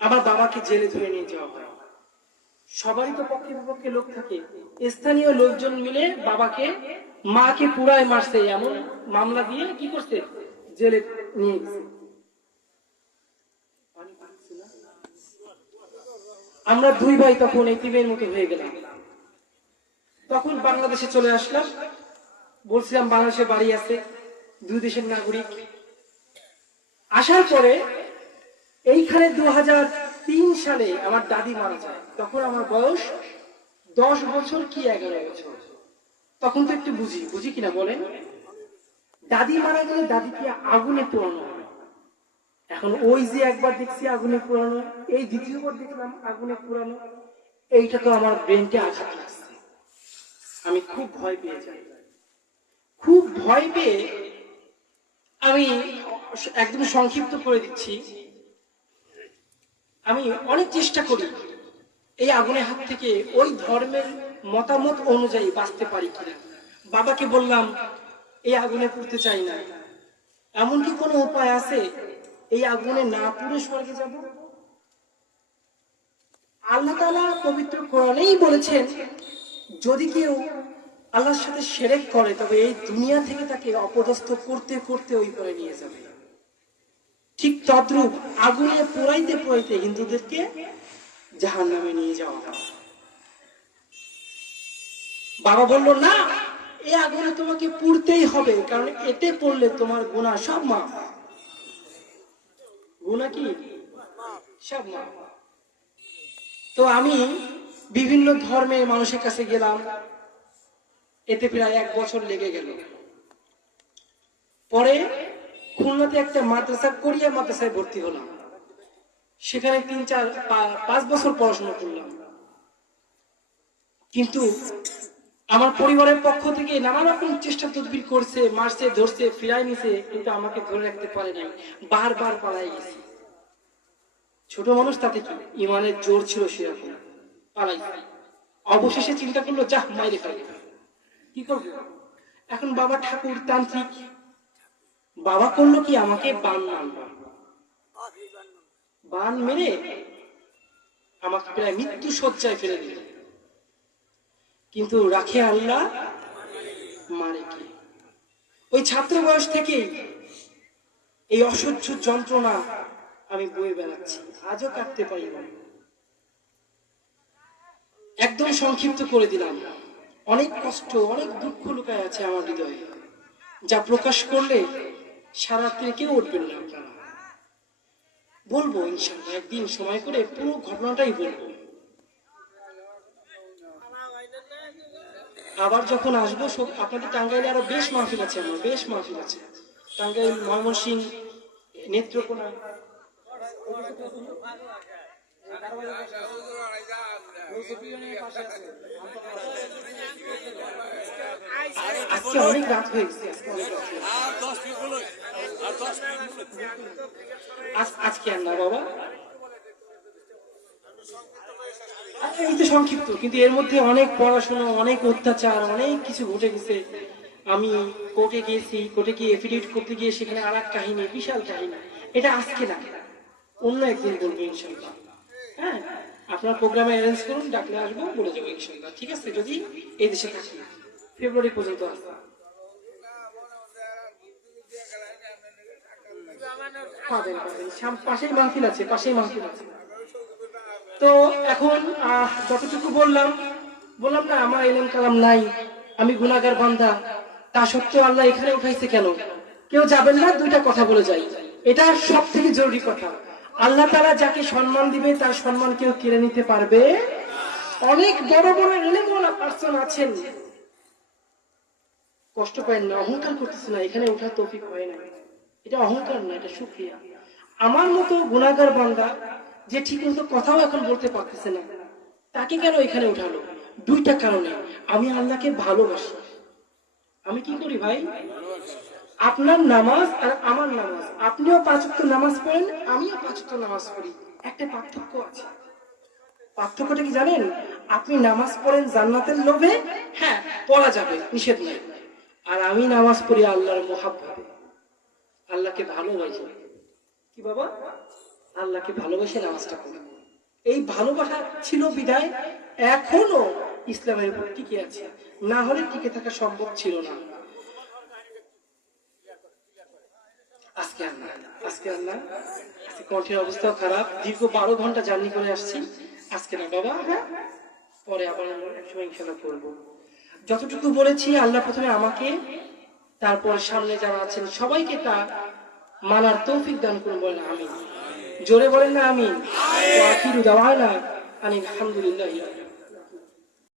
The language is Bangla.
আমার বাবাকে জেলে ধরে নিয়ে যাওয়া হয়। সবারই তো পক্ষে বিপক্ষে লোক থাকে, স্থানীয় লোকজন মিলে বাবাকে মাকে পুরাই মারছে এমন মামলা দিয়ে কি করছে, জেলে নিয়ে গেছে। আমরা দুই ভাই তখন এতিমের মতো হয়ে গেলাম। তখন বাংলাদেশে চলে আসলাম, বলছিলাম বাংলাদেশে বাড়ি আছে, দুই দেশের নাগরিক। আসার পরে এইখানে 2003 সালে আমার দাদি মারা যায়। তখন আমার বয়স 10 বছর কি 11 বছর। তখন তো একটু বুঝি কিনা বলেন। দাদি মারা গেলে দাদিকে আগুনে পোড়ানো হয়। এখন ওই যে একবার দেখছি আগুনে পোড়ানো, এই দ্বিতীয়বার দেখলাম আগুনে পোড়ানো, এইটা তো আমার ব্রেনকে আঘাত লাগছে। আমি খুব ভয় পেয়ে যাই। খুব ভয় পেয়ে আমি একদম সংক্ষিপ্ত করে দিচ্ছি, আমি অনেক চেষ্টা করি এই আগুনের হাত থেকে ওই ধর্মের মতামত অনুযায়ী বাঁচতে পারি কিনা। বাবাকে বললাম এই আগুনে পুড়তে চাই না, এমন কি কোনো উপায় আছে এই আগুনে না পুড়ে স্বর্গে যাব? আল্লাহ তাআলা পবিত্র কোরআনেই বলেছেন, যদি কেউ আল্লাহর সাথে শিরক করে তবে এই দুনিয়া থেকে তাকে অপদস্থ করতে করতে ওই পরে নিয়ে যাবে। ঠিক তদ্রূপ আগুনে পোড়াইতে পোড়াইতে হিন্দুদেরকে জাহান্নামে নিয়ে যাওয়া হয়। বাবা বলল, না, এই আগুনে তোমাকে পুড়তেই হবে, কারণ এতে পড়লে তোমার গুনাহ সব মাফ। গুনাহ কি সব মাফ। তো আমি বিভিন্ন ধর্মের মানুষের কাছে গেলাম, এতে প্রায় 1 বছর লেগে গেল। পরে খুলনাতে একটা মাদ্রাসা, কোরিয়া মাদ্রাসায় ভর্তি হলাম। সেখানে 3-4-5 বছর পড়াশোনা করলাম। কিন্তু আমার পরিবারের পক্ষ থেকে নানা রকম চেষ্টা তদবির করছে, মারছে, ধরছে, ফিরাই নিছে, কিন্তু আমাকে ধরে রাখতে পারে নাই। বারবার পালাই গেছি। ছোট মানুষ, তাতে কি, ইমানের জোর ছিল সেরকম, পালাইছি। অবশেষে চিন্তা করলো, যা মাইরে ফেলে, কি করবো এখন। বাবা ঠাকুর তান্ত্রিক, বাবা করলো কি, আমাকে বান মেরে আমাকে প্রায় মৃত্যু শয্যায় ফেলে দিল। কিন্তু রাখে আল্লাহ, মারে কে। ওই ছাত্র বয়স থেকেই এই অসহ্য যন্ত্রণা আমি বয়ে বেড়াচ্ছি, আজও কাটতে পারি না। একদম সংক্ষিপ্ত করে দিলাম। অনেক কষ্ট, অনেক দুঃখ লুকায় আছে আমার হৃদয়ে, যা প্রকাশ করলে সারা রাত্রে কেউ উঠবেন না। আপনারা বলবো ইনশাআল্লাহ, একদিন সময় করে পুরো ঘটনাটাই বলবো। আবার যখন আসবো আপনাদের টাঙ্গাইলে আরো বেশ মাহফিল আছে, আমার বেশ মাহফিল আছে। টাঙ্গাইল, ময়মনসিংহ, নেত্রকোনা, আজকে অনেক রাত হয়ে গেছে। আজকে আর না বাবা, এই তো সংক্ষিপ্ত, কিন্তু এর মধ্যে অনেক পড়াশোনা, অনেক অত্যাচার, অনেক কিছু ঘটে গেছে। আমি কোর্টে গিয়েছি, কোর্টে গিয়ে এফিডেভিট করতে গিয়ে সেখানে আর এক কাহিনী, বিশাল কাহিনী। এটা আজকে না, অন্য একদিন বলবো ইনশাল্লাহ। হ্যাঁ, আপনার প্রোগ্রামে অ্যারেঞ্জ করুন, ডাকলে আসবো, বলে যাবো ইনশাল্লাহ। ঠিক আছে, যদি এই দেশে থাকি, ফেব্রুয়ারি পর্যন্ত আসবো। পাবেন, পাশেই মাহফিল আছে, পাশেই মাহফিল আছে। তো এখন যতটুকু বললাম না, আমার ইলম কালাম নাই, আমি গুনাহগার বান্দা, তা সত্ত্বেও আল্লাহ এখানে উঠাইছে কেন? কেউ যাবেন না, দুইটা কথা বলে যাই। এটা সব থেকে জরুরি কথা। আল্লাহ তাআলা যাকে সম্মান দিবে তার সম্মান কেউ কেড়ে নিতে পারবে। অনেক বড় বড় ইলমওয়ালা পার্সন আছেন, কষ্ট পায় না, অহংকার করতেছে না, এখানে ওঠার তৌফিক হয় না। এটা অহংকার না, এটা শুকরিয়া। আমার মতো গুনাহগার বান্দা যে ঠিক মতো কথাও এখন বলতে পারতেছে না, তাকে কেন এখানে উঠালো? দুইটা কারণে। আমি আল্লাহকে ভালোবাসি। আমি কি করি ভাই? আপনার নামাজ আর আমার নামাজ, আপনিও 5 ওয়াক্ত নামাজ পড়েন, আমিও 5 ওয়াক্ত নামাজ পড়ি, একটা পার্থক্য আছে। পার্থক্যটা কি জানেন? আপনি নামাজ পড়েন জান্নাতের লোভে, হ্যাঁ পড়া যাবে, নিষেধ নাই। আর আমি নামাজ পড়ি আল্লাহর মহব্বতে, আল্লাহকে ভালোবাসি। কি বাবা? আল্লাহকে ভালোবেসে নামাজটা পড়ি। এই ভালোবাসা ছিল বিধায় এখনো ইসলামের উপর টিকে আছে, না হলে টিকে থাকা সম্ভব ছিল না। আজকে আল্লাহ আজকে কণ্ঠের অবস্থাও খারাপ, দীর্ঘ 12 ঘন্টা জার্নি করে আসছি। আজকে না বাবা, হ্যাঁ পরে আবার একসময় ইনশাআল্লাহ করবো। যতটুকু বলেছি আল্লাহ প্রথমে আমাকে, তারপর সামনে যারা আছেন সবাইকে তা মানার তৌফিক দান করুন, বলেন আমিন। জোরে বলেন না আমিন। ওয়া আখিরু দাওয়ানা আনিল হামদুলিল্লাহি।